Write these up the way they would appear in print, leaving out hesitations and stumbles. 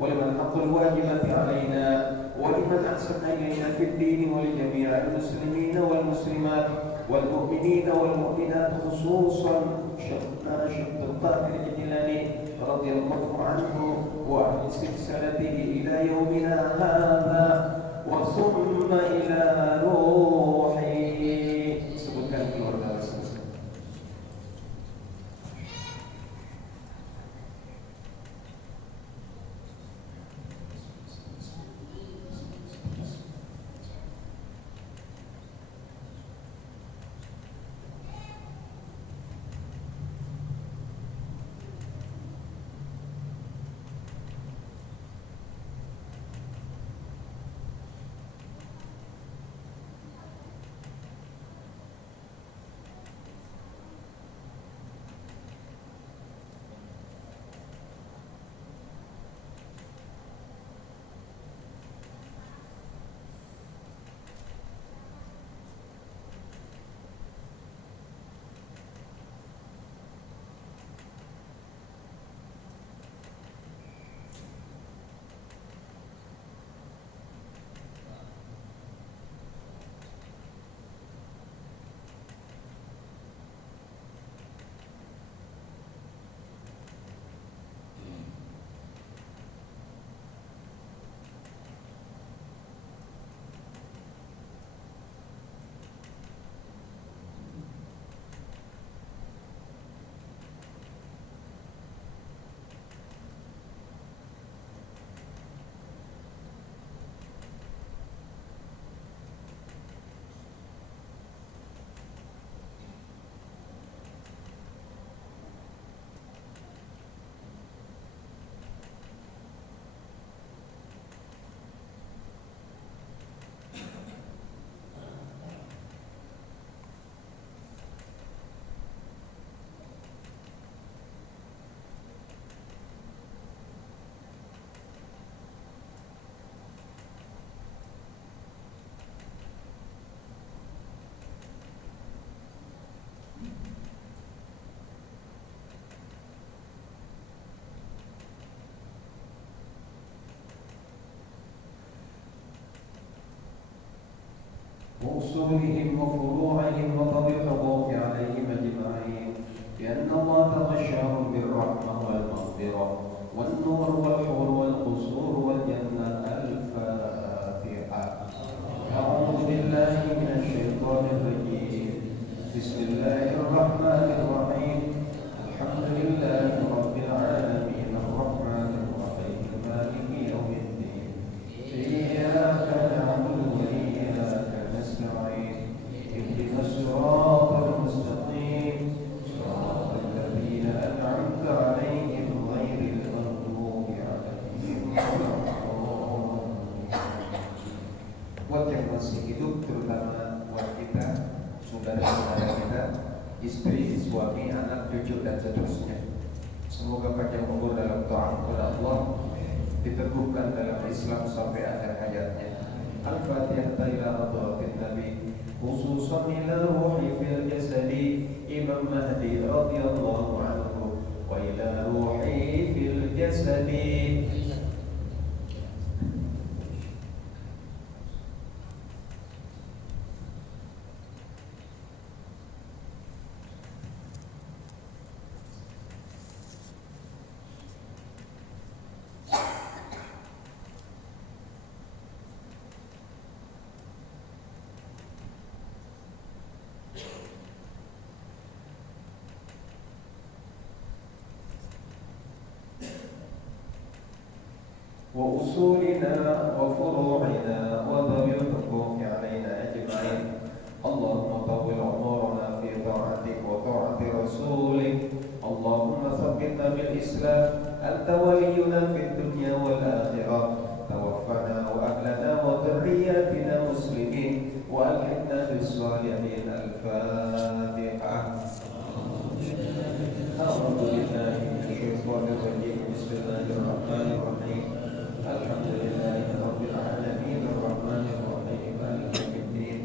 ولمن حق الواجبة علينا ولمن أحسن إلينا في الدين ولجميع المسلمين والمسلمات والمؤمنين والمؤمنات خصوصا شيخنا الشيخ القادر الجيلاني رضي الله عنه وعن سلسلته إلى يومنا هذا وثم إلى روحه. Sebutkan keluarga Rasul. وأصولهم وفروعهم وطبيب الحقوق عليهم أجمعين بأن الله تغشاهم بالرحمة والمغفرة والنور والحور والقصور والجنة. الفاتحة. أعوذ بالله من الشيطان الرجيم. بسم الله الرحمن الرحيم. الحمد لله رب العالمين الرحمن الرحيم مالك يوم الدين إياك نعبد وإياك نستعين اهدنا الصراط المستقيم صراط الذين أنعمت عليهم غير المغضوب عليهم ولا الضالين. Buat yang masih hidup, terutama buat kita, saudara-saudara kita, istri, suami, anak, cucu dan seterusnya, semoga panjang umur dalam taat kepada Allah, diteguhkan dalam Islam sampai akhir hayatnya. Al-Fatihah ila hadratin Nabi, khususan ila ruhi fil jasadi Imam Mahdi radhiyallahu anhu wa ila ruhi fil jasadi. وأصولنا وفروعنا وذوي الحقوق علينا أجمعين. اللهم طول عمرنا في طاعتك وطاعة رسولك. اللهم ثبتنا بالإسلام، أنت ولينا في الدنيا والآخرة. توفنا وأهلنا وذرياتنا مسلمين وألحقنا بالصالحين. الفاتحة. أعوذ بالله من الشيطان الرجيم. بسم الله الرحمن الرحيم. الحمد لله رب العالمين الرحمن الرحيم مالك يوم الدين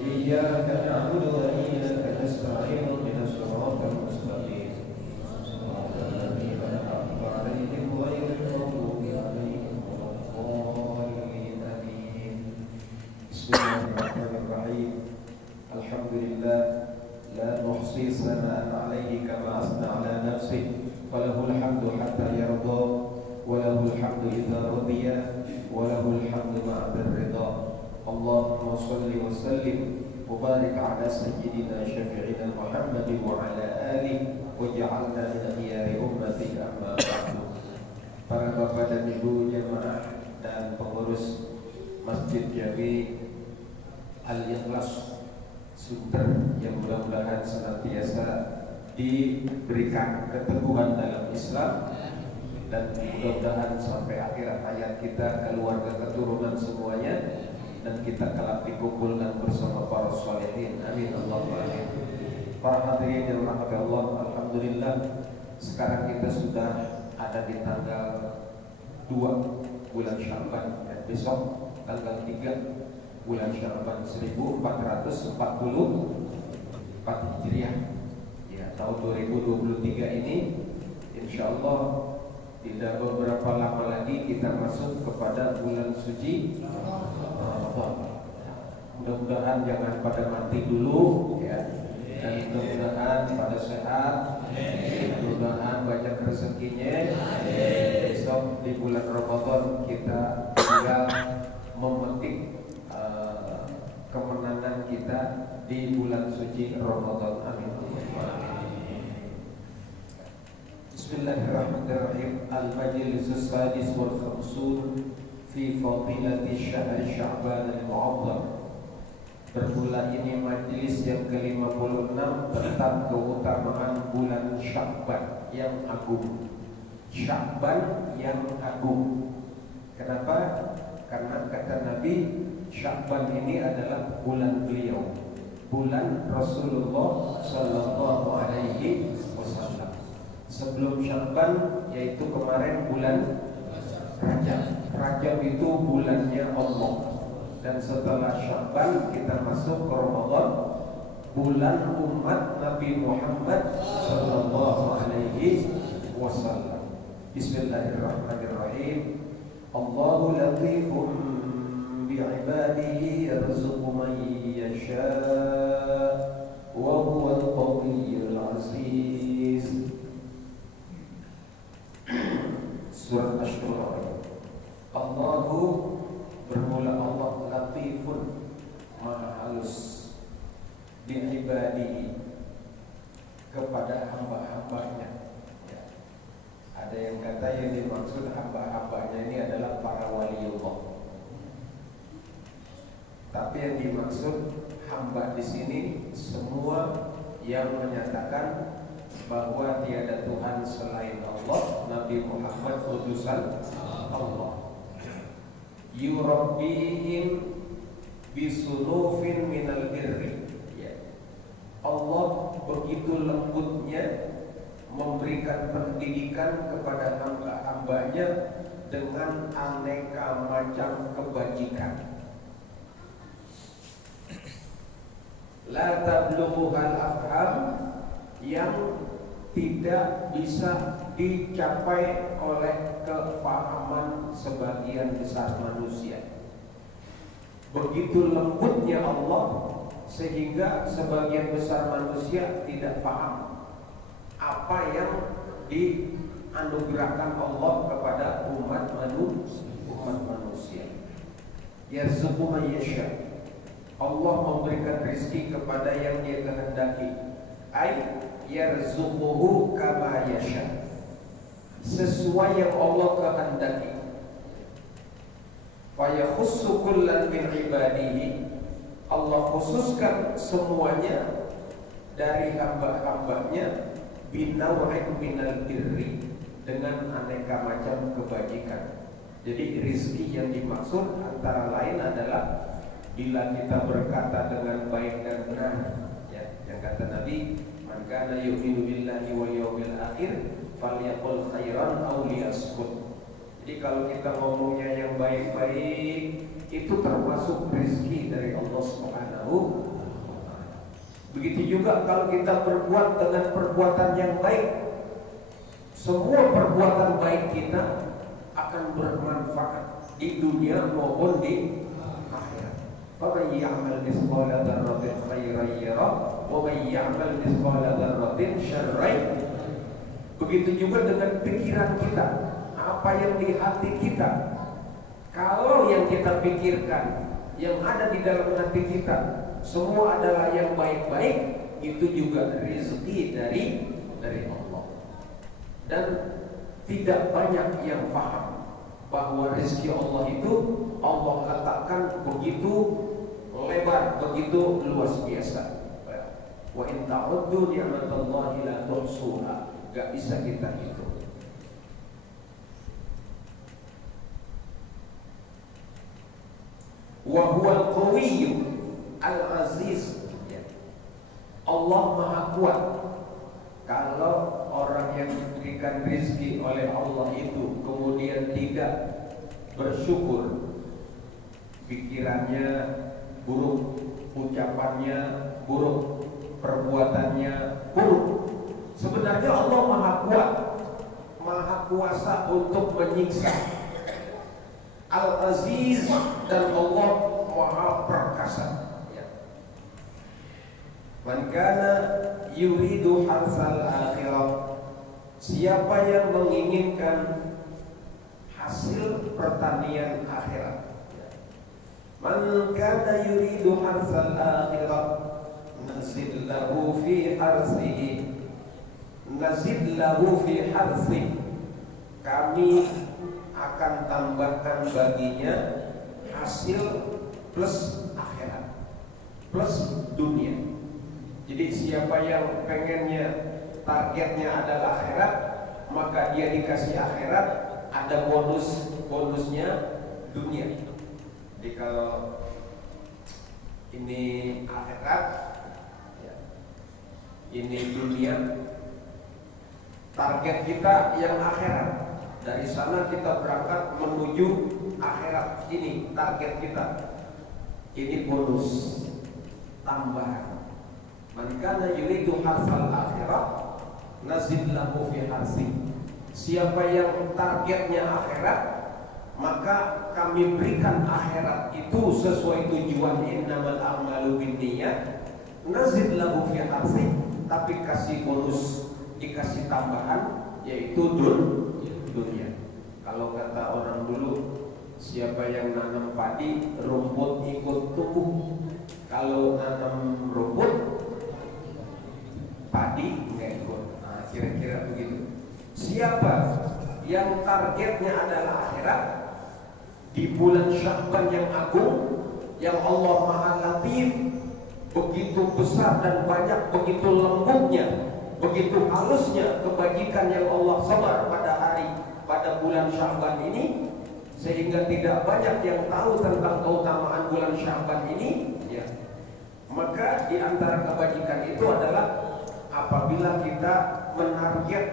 إياك نعبد وإياك نستعين اهدنا الصراط المستقيم صراط الذين أنعمت عليهم غير المغضوب عليهم أحصي ثناء عليه كما أثنى على نفسه فله الحمد حتى يرضى وله الحمد إذا رضي وله الحمد بعد الرضا اللهم صل وسلم وبارك على سيدنا شفيعنا محمد وعلى آله واجعلنا من خيار أمتك أما بعد. Para bapak dan ibu jemaah dan pengurus Masjid Jami Al-Ikhlas Sunter yang mudah-mudahan senantiasa diberikan keteguhan dalam Islam dan mudah-mudahan sampai akhir hayat kita, keluarga, keturunan semuanya, dan kita kelak dikumpulkan bersama para sholihin. Amin Allahumma amin. Para hadirin yang dirahmati Allah, alhamdulillah sekarang kita sudah ada di tanggal 2 bulan Sya'ban, dan besok tanggal 3 bulan Sya'ban 1444 Hijriah. Ya, tahun 2023 ini insyaallah tidak beberapa lama lagi kita masuk kepada bulan suci Ramadan. Mudah-mudahan jangan pada mati dulu ya. Dan mudah-mudahan pada sehat, mudah-mudahan banyak rezekinya. Besok di bulan Ramadan kita tinggal memetik kemenangan kita di bulan suci Ramadan. Amin. Bismillahirrahmanirrahim. Al-Majlis As-Sadis wal Khamsun fi Fadilati Syahr Sya'ban al-Mu'azzam. Bermula ini majlis yang ke-56 tentang keutamaan bulan Sya'ban yang agung. Sya'ban yang agung. Kenapa? Karena kata Nabi, Sya'ban ini adalah bulan beliau, bulan Rasulullah Sallallahu Alaihi Wasallam. Sebelum Sya'ban, yaitu kemarin bulan Rajab. Rajab itu bulannya Allah. Dan setelah Sya'ban kita masuk ke Ramadan, bulan umat Nabi Muhammad Sallallahu Alaihi Wasallam. Bismillahirrahmanirrahim. Allahu latifun bi'ibadihi yarzuqu man yasha wa huwal qawiyyul aziz. Surat Asy-Syura. Allahu bermula Allah latifun, maha halus, bi'ibadihi, kepada hamba-hambanya ya. Ada yang kata yang dimaksud hamba-hambanya ini adalah para waliullah. Tapi yang dimaksud hamba di sini semua yang menyatakan bahwa tiada Tuhan selain Allah, Nabi Muhammad utusan Allah. Yurabbihim bisunufin minal birri ya. Allah begitu lembutnya memberikan pendidikan kepada hamba-hambanya dengan aneka macam kebajikan. La tablughuhal afham, yang tidak bisa dicapai oleh kefahaman sebagian besar manusia. Begitu lembutnya Allah sehingga sebagian besar manusia tidak paham apa yang dianugerahkan Allah kepada umat manusia. Yarzuqu man yasha. Allah memberikan rezeki kepada yang Dia kehendaki. Ai yarzuquhu kama yasha, sesuai yang Allah kehendaki. Fa yakhussu kullan min ibadihi, Allah khususkan semuanya dari hamba-hambanya binaw'in minal birri, dengan aneka macam kebajikan. Jadi rezeki yang dimaksud antara lain adalah bila kita berkata dengan baik dan benar ya, yang kata Nabi, man kana yu'minu billahi wal yawmil akhir falyaqul khairan aw liyaskut. Jadi kalau kita ngomongnya yang baik-baik, itu termasuk rezeki dari Allah Subhanahu wa taala. Begitu juga kalau kita berbuat dengan perbuatan yang baik, semua perbuatan baik kita akan bermanfaat di dunia maupun di akhirat. Faman ya'mal mithqala dzarratin khairan yarah wa may ya'mal mithqala dzarratin syarran. Begitu juga dengan pikiran kita, apa yang di hati kita. Kalau yang kita pikirkan, yang ada di dalam hati kita, semua adalah yang baik-baik, itu juga rezeki dari Allah. Dan tidak banyak yang paham bahwa rezeki Allah itu Allah letakkan begitu lebar, begitu luas biasa. Wa in ta'uddu ni'matallahi la tuhsuha. Gak bisa kita hitung. Wa huwal qawiyyu al-aziz. Allah Maha Kuat. Kalau orang yang diberikan rezeki oleh Allah itu kemudian tidak bersyukur, pikirannya buruk, ucapannya buruk, perbuatannya buruk. Sebenarnya Allah Maha Kuat, Maha Kuasa untuk menyiksa. Al-Aziz, dan Allah Maha Perkasa. Man kana yuridu harsal akhirah, siapa yang menginginkan hasil pertanian akhirat. Man kana yuridu harsal akhirah nazid lahu fi harsihi, nazid lahu fi harsihi, kami akan tambahkan baginya hasil plus akhirat, plus dunia. Jadi siapa yang pengennya targetnya adalah akhirat, maka dia dikasih akhirat, ada bonusnya dunia. Jadi kalau ini akhirat, ya, ini dunia, target kita yang akhirat. Dari sana kita berangkat menuju akhirat. Ini target kita. Ini bonus tambahan. Man kana yuridu harsal akhirah nazid lahu fi harsi. Siapa yang targetnya akhirat, maka kami berikan akhirat itu sesuai tujuan, innamal a'malu binniyat, nazid lahu fi harsi, tapi kasih bonus, dikasih tambahan, yaitu dunia. Kalau kata orang dulu, siapa yang nanam padi, rumput ikut tumbuh. Kalau nanam rumput, padi nggak ikut. Nah, kira-kira begitu. Siapa yang targetnya adalah akhirat, di bulan Sya'ban yang agung, yang Allah Maha Latif, begitu besar dan banyak, begitu lembutnya, begitu halusnya kebajikan yang Allah sebar pada bulan Sya'ban ini, sehingga tidak banyak yang tahu tentang keutamaan bulan Sya'ban ini, ya. Maka di antara kebajikan itu adalah apabila kita menarget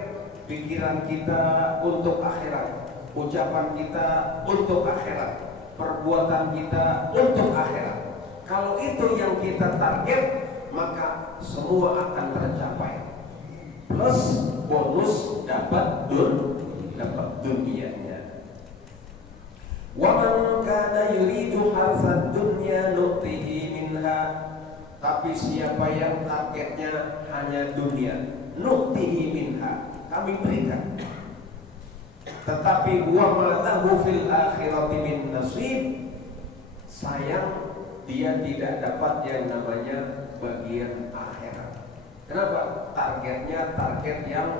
pikiran kita untuk akhirat, ucapan kita untuk akhirat, perbuatan kita untuk akhirat. Kalau itu yang kita target, maka semua akan tercapai. Plus bonus dapat dunianya. Wa man kana yuridu harsad dunya nu'tihi minha, tapi siapa yang targetnya hanya dunia, nu'tihi minha, kami berikan. Tetapi wa ma lahu fil akhirati min nasib, sayang dia tidak dapat yang namanya bagian akhirat. Kenapa? Targetnya target yang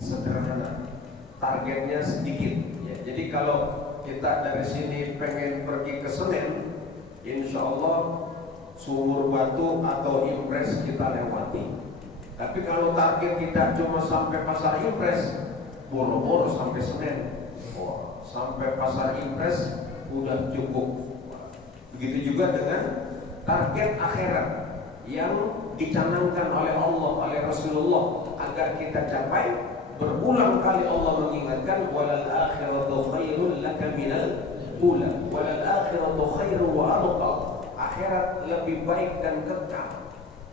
sederhana, targetnya sedikit, ya. Jadi kalau kita dari sini pengen pergi ke Senen, insya Allah Sumur Batu atau Impres kita lewati. Tapi kalau target kita cuma sampai Pasar Impres, boro-boro sampai Senen. Sampai Pasar Impres udah cukup. Begitu juga dengan target akhirat yang dicanangkan oleh Allah, oleh Rasulullah agar kita capai. Berulang kali Allah mengingatkan, walal akhiratu khairul laka minal ula, walal akhiratu khairu wa abqa, akhirat lebih baik dan kekal.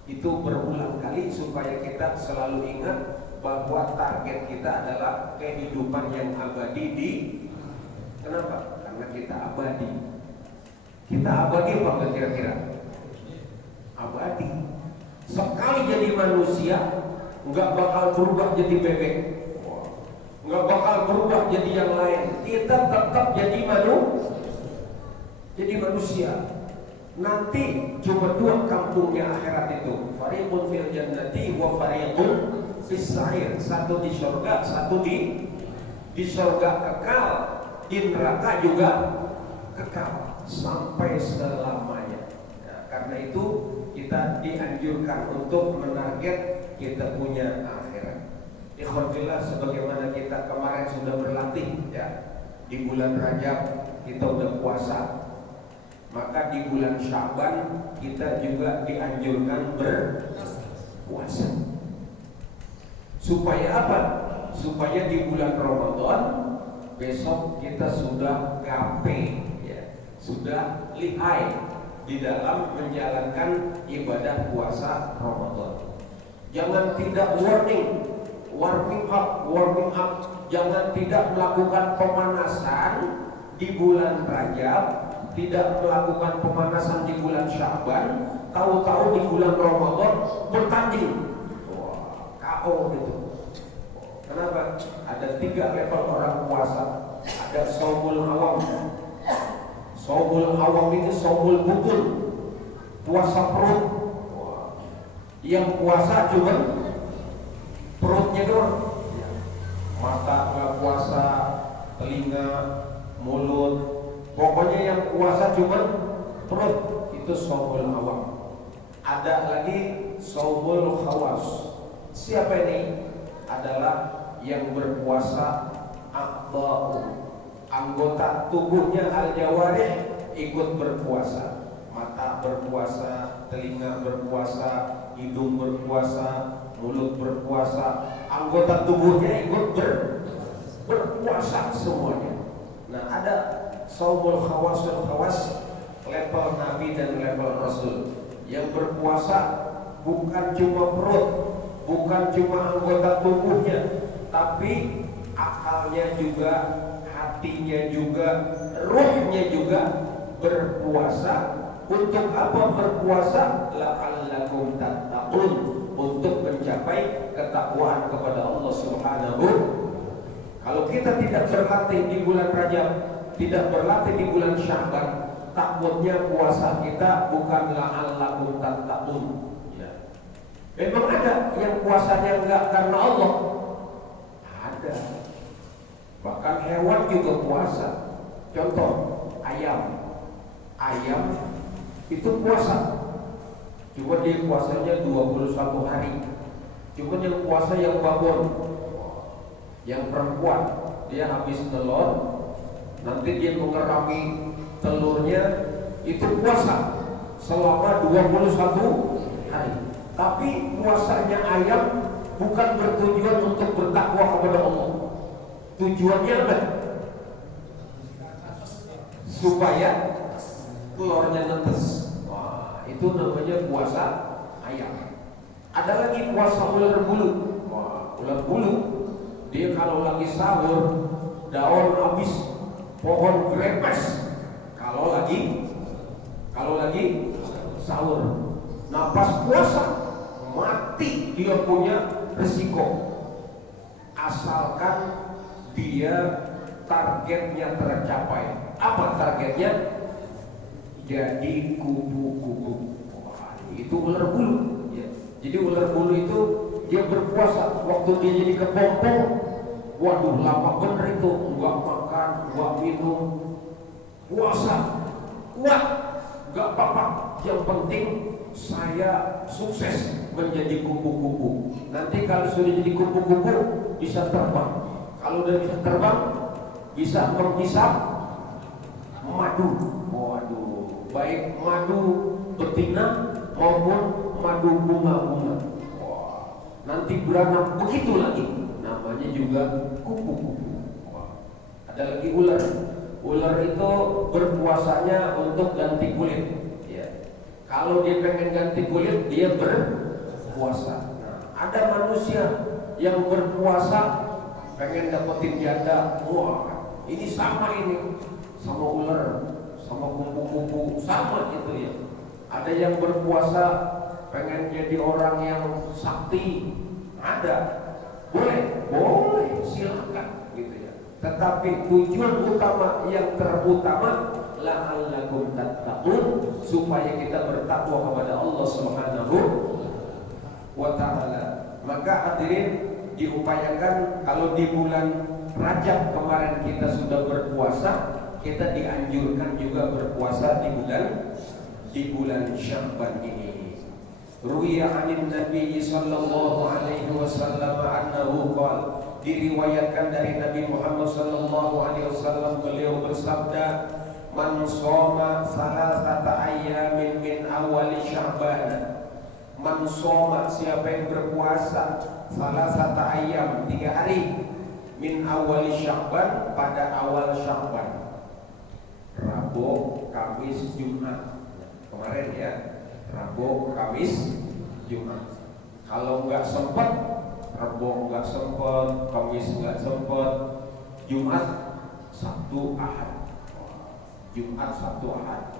Itu berulang kali supaya kita selalu ingat bahwa target kita adalah kehidupan yang abadi di. Kenapa? Karena kita abadi. Kita abadi apa kira-kira? Abadi. Sekali jadi manusia, nggak bakal berubah jadi bebek, nggak bakal berubah jadi yang lain. Kita tetap jadi manusia. Nanti cuma dua kampungnya akhirat itu, fariqun fil jannati wa fariqun fis sa'ir. Satu di surga, satu di surga kekal, di neraka juga kekal sampai selamanya. Nah, karena itu kita dianjurkan untuk menarget kita punya akhirat. Ikhwanillah, sebagaimana kita kemarin sudah berlatih ya, di bulan Rajab kita udah puasa, maka di bulan Syaban kita juga dianjurkan berpuasa. Supaya apa? Supaya di bulan Ramadan besok kita sudah gape ya, sudah lihai di dalam menjalankan ibadah puasa Ramadan. Jangan tidak warming up, jangan tidak melakukan pemanasan di bulan Rajab, tidak melakukan pemanasan di bulan Syaban, tahu-tahu di bulan Ramadan bertanding. Wah, KO gitu. Kenapa? Ada 3 level orang puasa. Ada shaumul awam. Shaumul awam itu shaumul butun, puasa perut. Yang puasa cuma perutnya doang, mata nggak puasa, telinga, mulut, pokoknya yang puasa cuma perut. Itu shaumul awam. Ada lagi shaumul khawas. Siapa ini? Adalah yang berpuasa anggota tubuhnya al-jawarih ikut berpuasa. Mata berpuasa, telinga berpuasa, hidung berpuasa, mulut berpuasa, anggota tubuhnya ikut berpuasa semuanya. Nah, ada shaumul khawas, level Nabi dan level Rasul. Yang berpuasa bukan cuma perut, bukan cuma anggota tubuhnya, tapi akalnya juga, hatinya juga, ruhnya juga berpuasa. Untuk apa berpuasa? La'allakum tattaqun, untuk mencapai ketakwaan kepada Allah Subhanahu. Kalau kita tidak berlatih di bulan Rajab, tidak berlatih di bulan Syaban, takutnya puasa kita bukan la'allakum tattaqun. Ya. Memang ada yang puasanya enggak karena Allah. Ada. Bahkan hewan juga puasa. Contoh, ayam itu puasa. Cuma dia puasanya 21 hari. Cuma yang puasa yang babon, yang perempuan, dia habis telur, nanti dia mengerami telurnya, itu puasa selama 21 hari. Tapi puasanya ayam bukan bertujuan untuk bertakwa kepada Allah. Tujuannya apa? Supaya telurnya netes. Wah, itu namanya puasa ayam. Ada lagi puasa ular bulu. Wah, ular bulu dia kalau lagi sahur daun habis, pohon grepes. Kalau lagi sahur, napas puasa mati, dia punya resiko. Asalkan dia targetnya tercapai. Apa targetnya? Jadi kupu-kupu. Itu ular bulu ya. Jadi ular bulu itu dia berpuasa. Waktu dia jadi kepompong, waduh lama bener itu, nggak makan, nggak minum, puasa kuat, nggak apa-apa. Yang penting saya sukses menjadi kupu-kupu. Nanti kalau sudah jadi kupu-kupu bisa terbang. Kalau udah bisa terbang, bisa menghisap madu. Waduh, baik madu betina maupun madu bunga-bunga. Wah, nanti beranak begitu lagi. Namanya juga kupu-kupu. Ada lagi ular. Ular itu berpuasanya untuk ganti kulit. Ya. Kalau dia pengen ganti kulit, dia berpuasa. Nah, ada manusia yang berpuasa pengen dapetin janda. Wah, ini sama ular, sama kupu-kupu, sama gitu ya. Ada yang berpuasa pengen jadi orang yang sakti, ada, boleh, silakan gitu ya. Tetapi tujuan utama yang terutama la'allakum tattaqun, supaya kita bertakwa kepada Allah Subhanahu wa ta'ala. Maka hadirin, diupayakan kalau di bulan Rajab kemarin kita sudah berpuasa, kita dianjurkan juga berpuasa di bulan Sya'ban ini. Ruwiya 'anin Nabi sallallahu alaihi wasallam annahu qala, diriwayatkan dari Nabi Muhammad sallallahu alaihi wasallam, beliau bersabda, man shoma salasata ayyamin min awal Sya'ban. Man shoma, siapa yang berpuasa salasata ayyam, 3 hari, min awal Sya'ban, pada awal Sya'ban, Rabu, Kamis, Jumat. Kemarin ya, Rabu, Kamis, Jumat. Kalau nggak sempat, Rabu nggak sempat, Kamis nggak sempat, Jumat, Sabtu, Ahad. Jumat, Sabtu, Ahad.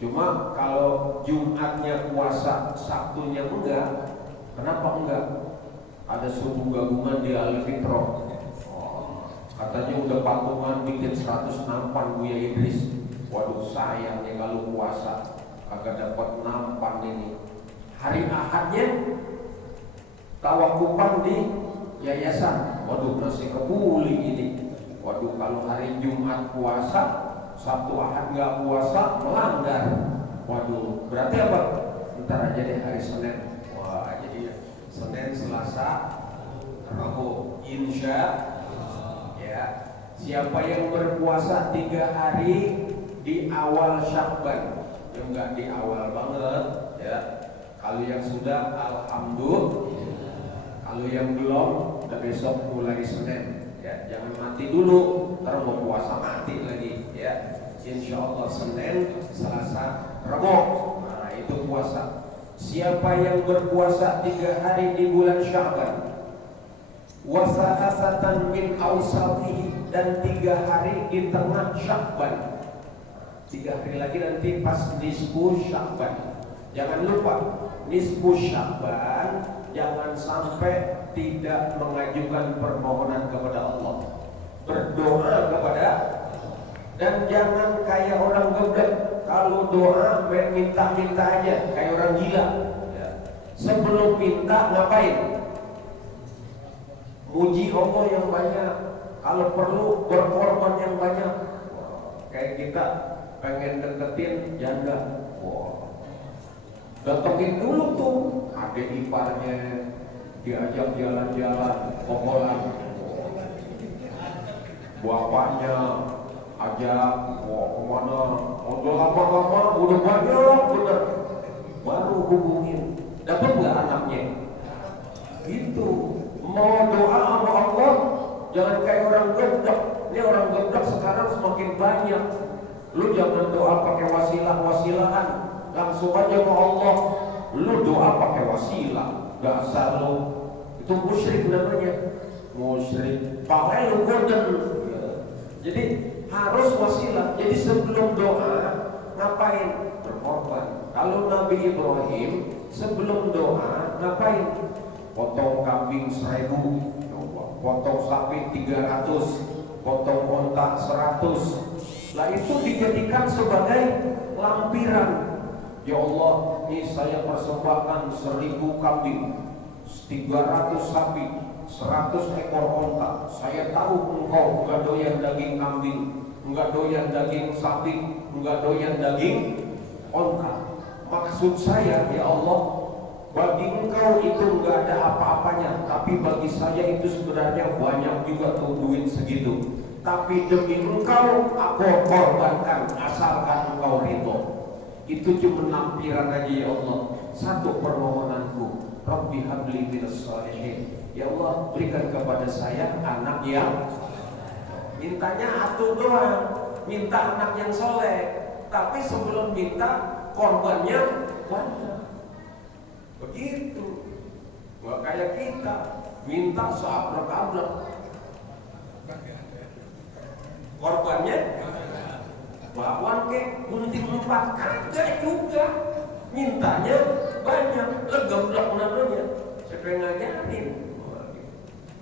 Cuma kalau Jumatnya puasa, Sabtunya enggak. Kenapa enggak? Ada suku gabungan di Al-Fitrah. Katanya udah patungan bikin 100 nampan Buya Idris. Waduh, sayangnya kalau puasa agak dapat nampan ini. Hari Ahadnya tawakupan di yayasan. Waduh, masih kebuli ini. Waduh, kalau hari Jumat puasa, Sabtu Ahad nggak puasa, melanggar. Waduh, berarti apa? Ntar aja deh hari Senin. Wah, jadi Senin, Selasa, Rabu, insya ya. Siapa yang berpuasa 3 hari di awal Sya'ban, yang nggak di awal banget ya. Kalau yang sudah, alhamdulillah. Kalau yang belum, udah besok mulai Senin ya. Jangan mati dulu, ntar mau puasa mati lagi ya. Insya Allah Senin, Selasa, Rabu, nah itu puasa. Siapa yang berpuasa 3 hari di bulan Sya'ban, wasa'asatan min awsatihi, dan 3 hari di tengah Sya'ban. 3 hari lagi nanti pas nisfu Sya'ban. Jangan lupa, nisfu Sya'ban jangan sampai tidak mengajukan permohonan kepada Allah, berdoa kepada, dan jangan kayak orang geblek, kalau doa minta-minta aja kayak orang gila ya. Sebelum minta ngapain? Muji Allah yang banyak, kalau perlu berkorban yang banyak. Kayak kita pengen deketin janda, datengin dulu tuh adik iparnya, diajak jalan-jalan, kokolan, bapaknya ajak, kemana, udah lama-lama, udah banyak bener, baru hubungin, dapat nggak anaknya? Gitu. Mau doa sama Allah, jangan kayak orang geblek. Ini orang geblek sekarang semakin banyak. Lu jangan doa pakai wasilah-wasilahan, langsung aja ke Allah. Lu doa pakai wasilah, dasar lu. Itu musyrik namanya, musyrik. Pakai lu godeng. Jadi harus wasilah. Jadi sebelum doa ngapain? Berkorban. Kalau Nabi Ibrahim sebelum doa ngapain? Potong kambing 1000, potong sapi 300, potong onta 100. Lah itu dijadikan sebagai lampiran. Ya Allah, ini saya persembahkan 1000 kambing, 300 sapi, 100 ekor onta. Saya tahu engkau enggak doyan daging kambing, enggak doyan daging sapi, enggak doyan daging onta. Maksud saya, ya Allah, bagi engkau itu enggak ada apa-apanya, tapi bagi saya itu sebenarnya banyak juga tuh duit segitu. Tapi demi engkau aku korbankan, asalkan engkau ridho. Itu cuma lampiran aja ya Allah. Satu permohonanku, Rabbi habli minas shalihin. Ya Allah, berikan kepada saya anak yang, mintanya atuh doang, minta anak yang soleh. Tapi sebelum minta korbannya banyak. Begitu. Nggak kayak kita minta seabrek-abrek, korbannya bakwan ke gunting 4 kagak juga. mintanya banyak, legeblok namanya. Siapa yang ngajarin?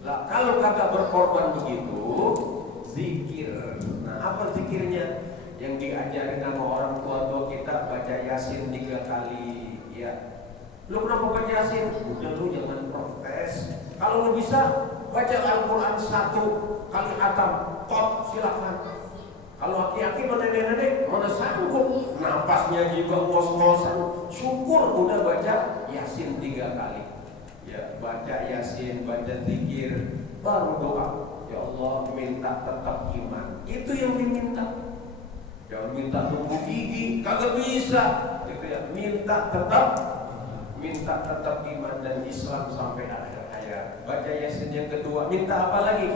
Lah kalau kagak berkorban begitu, zikir. Nah, apa zikirnya? Yang diajarin sama orang tua kita, baca Yasin 3 kali, ya. Lu kenapa baca Yasin? Udah lu jangan protes. Kalau lu bisa baca Al-Quran 1 kali khatam, top, silakan. Kalau aki-aki mana nenek-nenek, mana sanggup, napasnya juga ngos-ngosan, syukur udah baca Yasin 3 kali. Ya, baca Yasin, baca zikir, baru doa. Ya Allah, minta tetap iman. Itu yang diminta. Jangan minta tumbuh gigi, kagak bisa. Gitu ya, minta tetap iman dan Islam sampai akhir hayat. Baca Yasin yang kedua, minta apa lagi?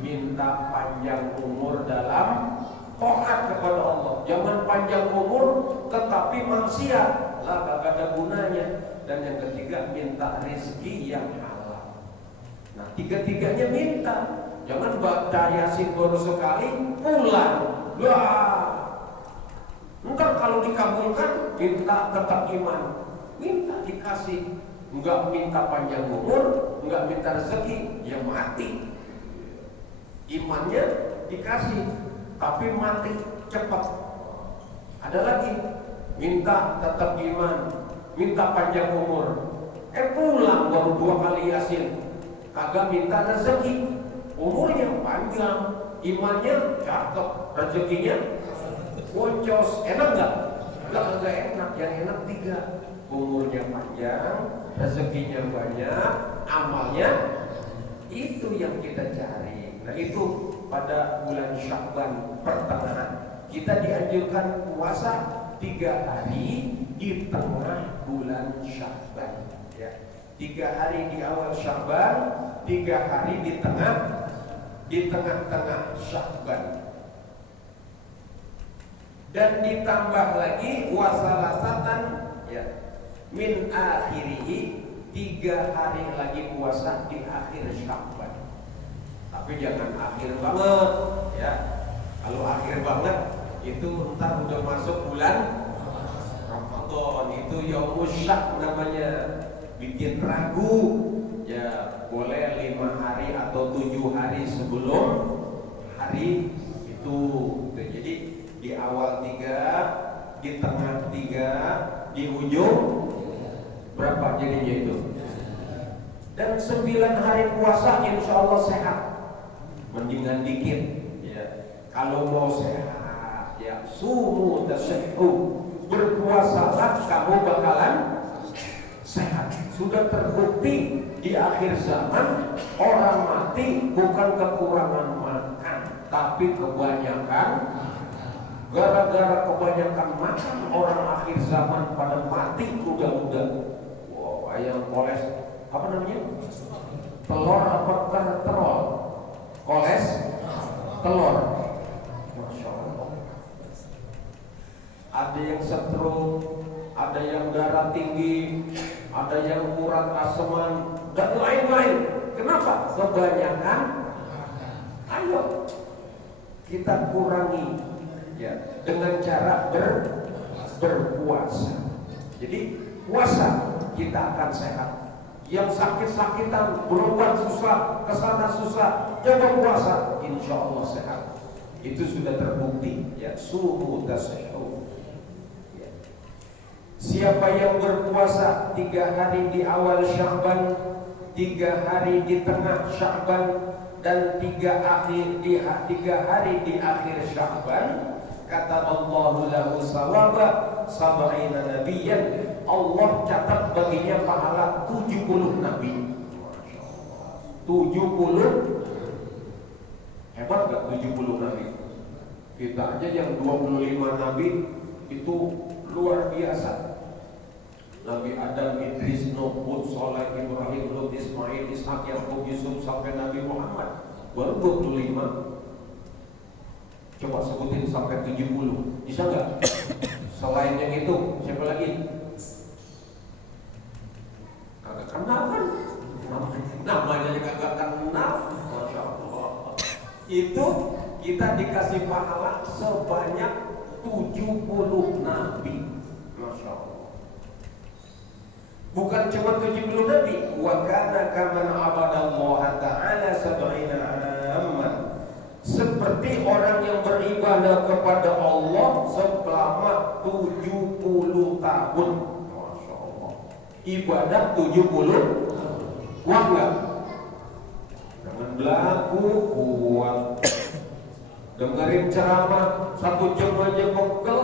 Minta panjang umur dalam taat kepada Allah. Jangan panjang umur tetapi maksiat, lah kagak ada gunanya. Dan yang ketiga, minta rezeki yang halal. Nah, tiga-tiganya minta. Jangan baca Yasin baru sekali pulang. Entar kalau dikabulkan, minta tetap iman, minta dikasih. Enggak minta panjang umur, enggak minta rezeki, ya mati. Imannya dikasih, tapi mati cepat. Ada lagi, minta tetap iman, minta panjang umur, pulang baru 2 kali Yasin, kagak minta rezeki, umurnya panjang, imannya cakep, rezekinya boncos. Enak nggak? Nggak enak. Yang enak 3, umurnya panjang, rezekinya banyak, amalnya itu yang kita cari. Nah, itu pada bulan Sya'ban pertengahan kita dianjurkan puasa 3 hari di tengah bulan Sya'ban, ya. 3 hari di awal Sya'ban, 3 hari di tengah-tengah Sya'ban. Dan ditambah lagi wasalasatan, ya, min akhirihi, 3 hari lagi puasa di akhir Sya'ban. Tapi jangan akhir banget, ya. Kalau akhir banget itu entar udah masuk bulan Ramadan, itu yaumus syak namanya, bikin ragu. Ya, boleh 5 hari atau 7 hari sebelum hari itu. Jadi di awal 3, di tengah 3, di ujung berapa jadinya itu? Dan 9 hari puasa insya Allah sehat. Mendingan dikit, ya. Kalau mau sehat, ya, sumu tasihhu, berpuasalah kamu bakalan sehat. Sudah terbukti di akhir zaman orang mati bukan kekurangan makan, tapi kebanyakan. Gara-gara kebanyakan makan, orang akhir zaman pada mati muda-muda. Wow, ayam koles apa namanya? Telur apa kolesterol? Telur. Masya Allah. Ada yang stroke, ada yang darah tinggi, ada yang urat aseman, dan lain-lain. Kenapa? Kebanyakan. Ayo kita kurangi, ya, dengan cara berpuasa. Jadi puasa kita akan sehat. Yang sakit-sakitan, berobat susah, kesana susah, coba puasa, insya Allah sehat. Itu sudah terbukti, ya, suhu tasihhu. Ya. Siapa yang berpuasa 3 hari di awal Sya'ban, 3 hari di tengah Sya'ban, dan 3 hari di akhir Sya'ban, kata Allahu lahu sawaba sab'ina nabiyyan, Allah catat baginya pahala 70 nabi. 70. Hebat gak 70 nabi? Kita aja yang 25 nabi itu luar biasa. Nabi Adam, Idris, Nuh, Hud, Saleh, Ibrahim, Lut, Ismail, Ishak, Yakub, Yusuf, sampai Nabi Muhammad baru 25. Coba sebutin sampai 70. Bisa nggak? Selain yang itu, siapa lagi? Kagak kenal kan? Namanya juga kagak kenal. Masya Allah. Itu kita dikasih pahala sebanyak 70 nabi. Masya Allah. Bukan cuma 70 nabi. Wa kana kaman abadallaha ta'ala sab'ina amman. Seperti orang yang beribadah kepada Allah selama 70 tahun. Masya Allah. Ibadah 70 kuat nggak? Dengan belagu kuat. Dengerin ceramah 1 jam aja pegel.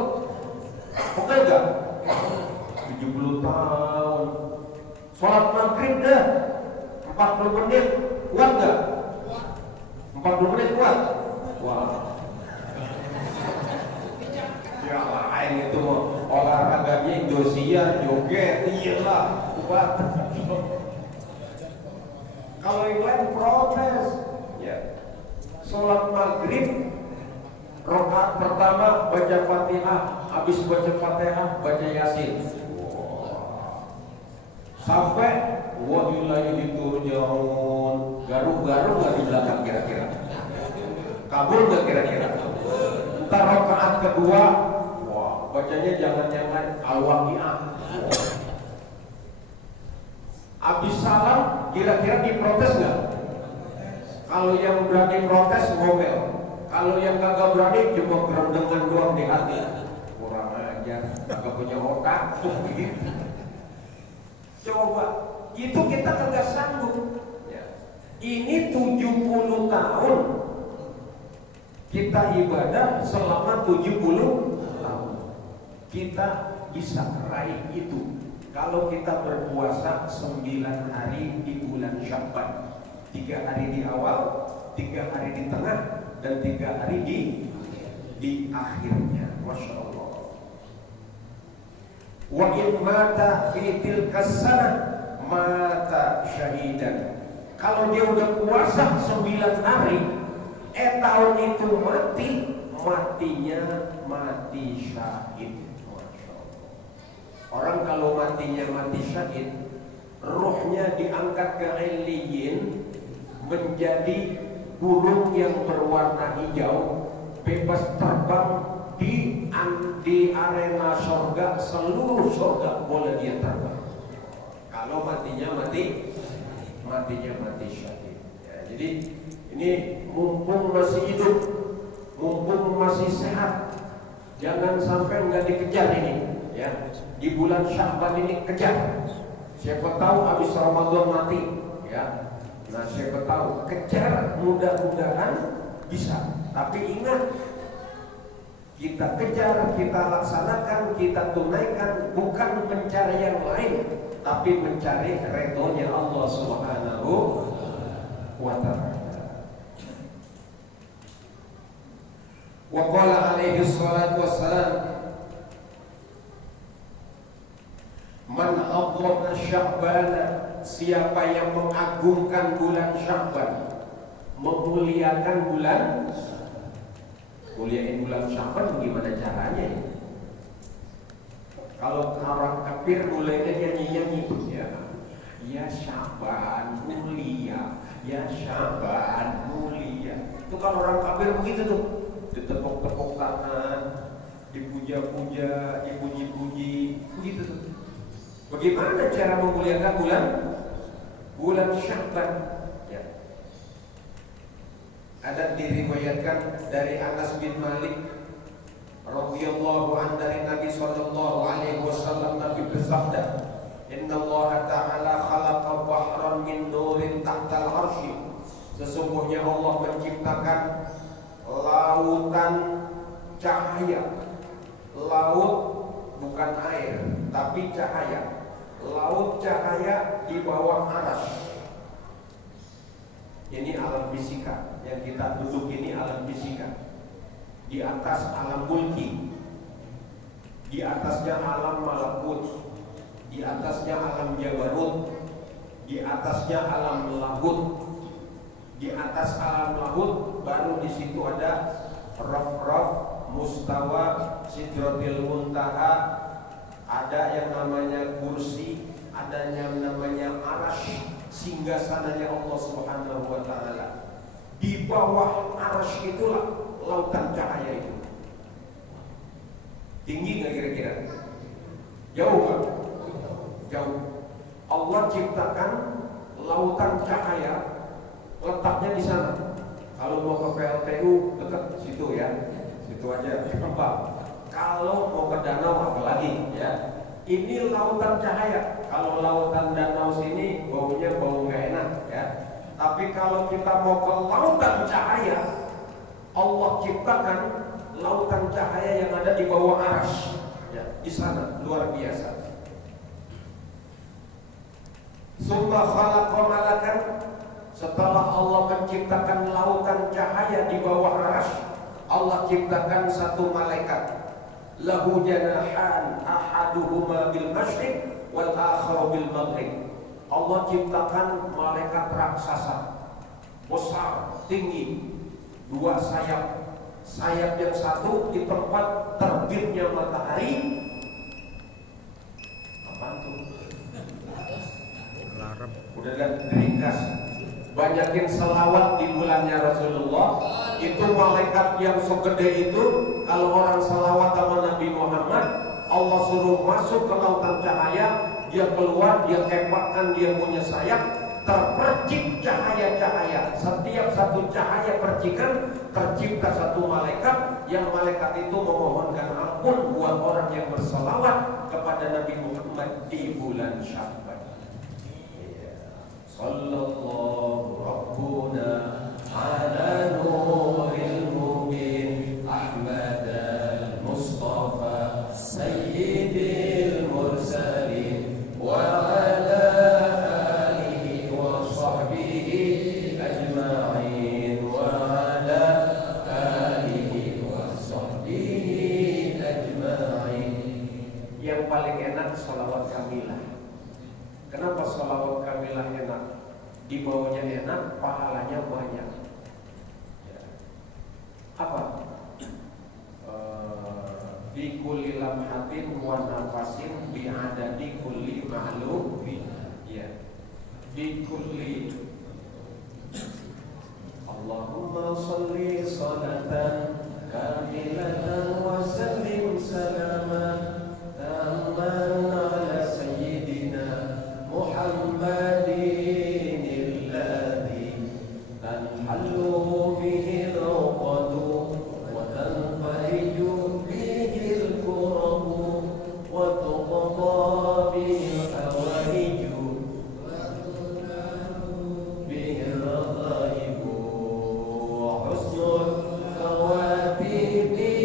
Pegel nggak? 70 tahun. Sholat maghrib dah 40 menit kuat nggak? 40 menit kuat? Wah. Ya lain itu mah olahraganya Indosiar, joget, iyalah kuat. Kalau yang lain protes. Ya. Sholat maghrib rakaat pertama baca Fatihah, habis baca Fatihah baca Yasin. Sampai wa ilaihi turja'un. Garuh-garuh nggak di belakang kira-kira? Kabur nggak kira-kira? Ntar rakaat kedua, wah bacanya jangan-jangan Al-Waqi'ah. Habis salam kira-kira diprotes nggak? Kalau yang berani protes ngomel, kalau yang kagak berani cuma gerendengan doang di hati. Kurang ajar, kagak punya otak tuh begitu. Coba, itu kita kagak sanggup. Ya. Ini 70 tahun kita ibadah selama 70 tahun. Kita bisa raih itu kalau kita berpuasa 9 hari di bulan Sya'ban. 3 hari di awal, 3 hari di tengah, dan 3 hari di akhirnya. Masya Allah. Wa in mata fi tilka sanah mata syahidan. Kalau dia udah puasa 9 hari, tahun itu matinya mati syahid. Masya Allah. Orang kalau matinya mati syahid, ruhnya diangkat ke Illiyin menjadi burung yang berwarna hijau, bebas terbang di arena surga, seluruh surga boleh dia terbang. Kalau matinya mati syahid. Ya, jadi ini mumpung masih hidup, mumpung masih sehat, jangan sampai nggak dikejar ini. Ya, di bulan Sya'ban ini kejar. Siapa tahu habis Ramadan mati. Ya, nah siapa tahu kejar, mudah-mudahan bisa. Tapi ingat, kita kejar, kita laksanakan, kita tunaikan bukan mencari yang lain, tapi mencari ridhonya Allah Subhanahu wa ta'ala. Wa qala alaihi salatu wassalam, man adzama Sya'ban, siapa yang mengagungkan bulan Sya'ban, memuliakan bulan. Muliain bulan Sya'ban gimana caranya ya? Kalau orang kafir mulainya nyanyi-nyanyi ya Sya'ban mulia, ya Sya'ban mulia. Itu kalau orang kafir begitu tuh, ditepuk-tepuk tangan, dipuja-puja, dipuji-puji, begitu tuh. Bagaimana cara memuliakan bulan Sya'ban? Ada diriwayatkan dari Anas bin Malik radhiyallahu anhu dari Nabi sallallahu alaihi wasallam, Nabi bersabda, "Inna Allah ta'ala khalaqa bahran min nurin tahtal arsy." Sesungguhnya Allah menciptakan lautan cahaya. Laut bukan air, tapi cahaya. Laut cahaya di bawah arasy. Ini alam fisika yang kita duduk ini, alam fisika. Di atas alam mulki, di atasnya alam malakut, di atasnya alam jabarut, di atasnya alam lahut. Di atas alam lahut baru di situ ada raf-raf, mustawa, sidratil muntaha, ada yang namanya kursi, ada yang namanya arasy, singgasananya Allah Subhanahu wa ta'ala. Di bawah arasy itulah lautan cahaya itu. Tinggi nggak kira-kira? Jauh nggak? Jauh. Allah ciptakan lautan cahaya, letaknya di sana. Kalau mau ke PLTU dekat situ ya, situ aja gampang. Kalau mau ke danau apalagi ya. Ini lautan cahaya. Kalau lautan danau sini baunya bau nggak enak ya. Tapi kalau kita mau ke lautan cahaya, Allah ciptakan lautan cahaya yang ada di bawah arsy ya, di sana luar biasa. Summa khalaqa malakan, setelah Allah menciptakan lautan cahaya di bawah arsy, Allah ciptakan satu malaikat. Lahu janahan ahaduhuma bil masyriq wal akharu bil maghrib. Allah ciptakan malaikat raksasa besar, tinggi, dua sayap. Sayap yang satu di tempat terbitnya matahari. Apaan tuh? Udah kan ringkas. Banyakin selawat di bulannya Rasulullah. Itu malaikat yang segede itu, kalau orang selawat sama Nabi Muhammad, Allah suruh masuk ke lautan cahaya, dia keluar, dia kepakkan, dia punya sayap, terpercik cahaya-cahaya. Setiap satu cahaya percikan, tercipta satu malaikat, yang malaikat itu memohonkan ampun buat orang yang berselawat kepada Nabi Muhammad di bulan Sya'ban. Sallallahu Rabbuna ala nuril mubin Ahmad al-Mustafa Sayyidil Mursalin wa ala alihi wa sahbihi ajma'in wa ala alihi wa sahbihi ajma'in. Yang paling enak salawat kamilah. Kenapa salawat kamilah enak? Di bawahnya enak, pahalanya banyak. Ya. Apa? Di kulli lamhatin wa nafasin bi adadi kulli ma'lum. Ya. Di kulli. Allahumma sholli sholatan kamilatan wa sallim salaman tamman ala sayyidina Muhammadin alladhi tanhallu bihi al-uqadu wa tanfariju bihi al-kurabu wa tuqda bihi al-hawaiju wa tunalu bihi al-ghaibu wa husnul khawatimi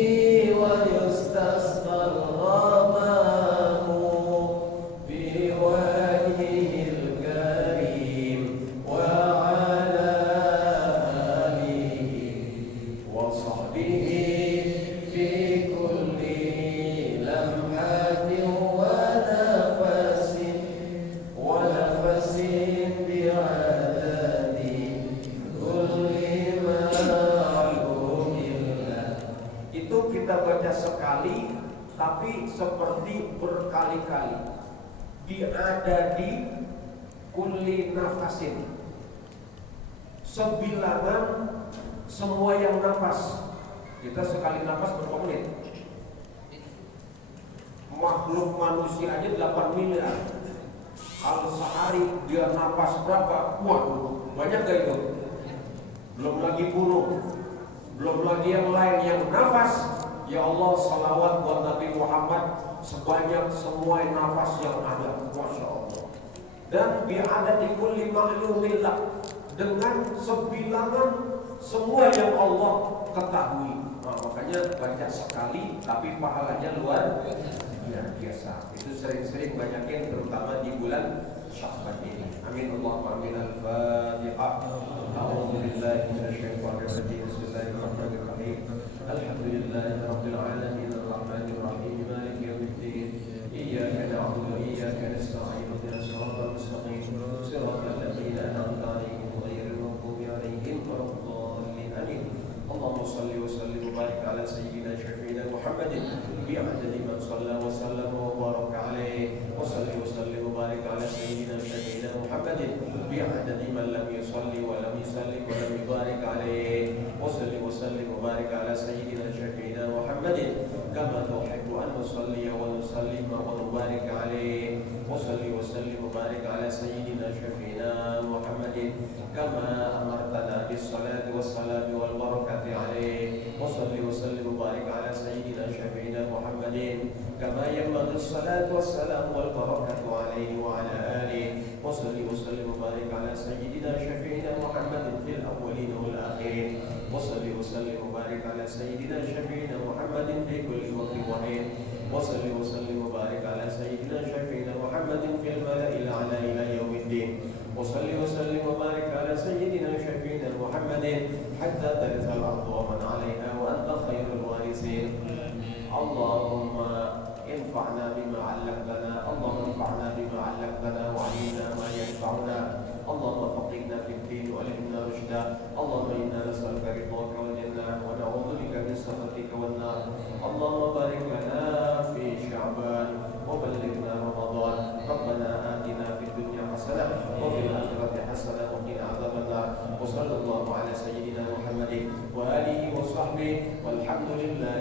wa yustasqa al-ghamamu bi wajhihil karim wa ala alihi wa sahbihi fi kulli lamhatin wa nafasin bi'adadi kulli ma'lumillah. Itu kita baca sekali tapi seperti berkali-kali. Bi'adadi kulli nafasin, sebilangan semua yang nafas. Kita sekali nafas berapa menit? Makhluk manusia aja 8 miliar. Kalau sehari dia nafas berapa? Waduh, banyak gak itu? Belum lagi burung, belum lagi yang lain yang nafas. Ya Allah, salawat buat Nabi Muhammad sebanyak semua nafas yang ada. Masya Allah. Dan bi'ada di kulli ma'lumillah, dengan sebilangan semua yang Allah ketahui. Nah, makanya baca sekali tapi pahalanya luar biasa. Itu sering-sering banyakin, terutama di bulan Sya'ban ini. Amin Allahumma amin. Al-Fatihah. A'udzubillahi minasyaitonir rajim. Bismillahirrahmanirrahim. Alhamdulillahi rabbil alamin arrahmanir rahim maliki yaumiddin. Iyyaka na'budu wa iyyaka nasta'in. Ihdinas siratal mustaqim. Siratal ladzina an'amta 'alaihim ghairil maghdubi 'alaihim waladdallin. Amin. Allahumma shalli wa sallim wa barik ala sayyidina syafi'ina Muhammadin bi'adadi man shalla wa sallama wa baraka alaihi wa salli wa sallim wa barik ala sayyidina syafi'ina Muhammadin bi'adadi man lam yusalli wa lam yusallim wa lam yubarik alaihi wa salli wa sallim wa barik ala sayyidina syafi'ina Muhammadin kama tuhibbu an nusalli wa nusallim wa nubarik alaihi wa salli wa sallim wa barik وبارك على سيدنا شفينا محمد كما أمرتنا بالصلاة والسلام والبركة عليه وصل وسلم وبارك على سيدنا شفينا محمد كما ينبغي الصلاة والسلام والبركة عليه وعلى آله وصل وسلم وبارك على سيدنا شفينا محمد في الأولين والآخرين وصل وسلم وبارك على سيدنا شفينا محمد في كل وقت وحين وصل وسلم وبارك على سيدنا شفينا محمد في الملأ الأعلى إلى يوم الدين وصل وسلم وبارك على سيدنا شفينا محمد حتى ترث الأرض ومن عليها وأنت خير الوارثين. اللهم انفعنا بما علمتنا، اللهم انفعنا بما علمتنا وعلمنا ما ينفعنا، اللهم فقهنا في الدين وعلمنا رشدا، اللهم إنا نسألك رضاك والجنة ونعوذ بك من سخطك والنار. اللهم بارك لنا في شعبان وبلغنا رمضان. ربنا آتنا في الدنيا حسنة وفي الآخرة حسنة وقنا عذاب النار. وصلى الله على سيدنا محمد وآله وصحبه والحمد لله